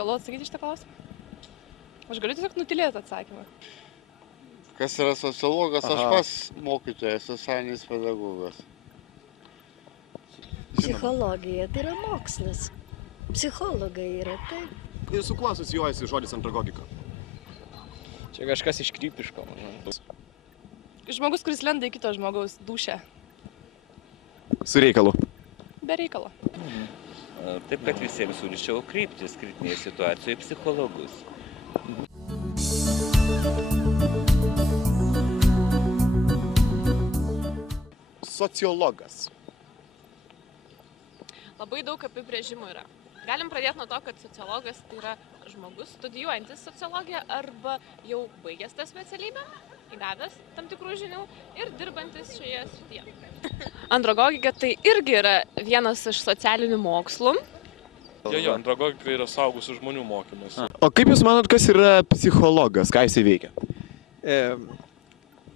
vėlu atsakyti šitą klausimą. Aš galiu tiesiog nutilėti atsakymą. Kas yra sociologas? Aš pats mokytojas, socialinis pedagogas. Psichologija tai yra mokslas. Psichologai yra taip. Ir su kuo asocijuojasi žodis andragogika? Čia kažkas iškrypiško, manau. Žmogus, kuris lenda į kito žmogaus dūšę. Su reikalu. Be reikalo. Taip, kad visiems siūlyčiau kryptis kritinėje situacijoje į psichologus. Sociologas. Labai daug apibrėžimų yra. Galim pradėti nuo to, kad sociologas tai yra žmogus studijuojantis sociologiją arba jau baigęs tą specialybę, įgavęs tam tikrų žinių ir dirbantis šioje srityje. Andragogika tai irgi yra vienas iš socialinių mokslų. Jo, andragogika yra suaugusių žmonių mokymas. O kaip Jūs manot, kas yra psichologas? Ką jisai veikia?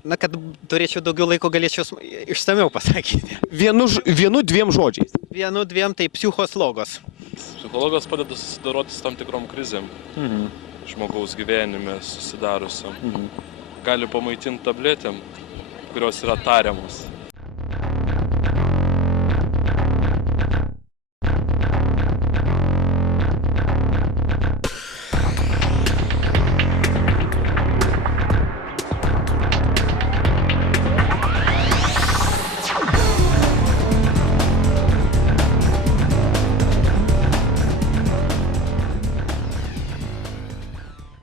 Na, kad turėčiau daugiau laiko, galėčiau išsamiau pasakyti. Vienu, dviem žodžiais. Vienu, dviem tai psichoslogos. Psichologas padeda susidoroti su tam tikrom krizėm žmogaus gyvenime susidariusiam. Gali pamaitinti tabletėm, kurios yra tariamos.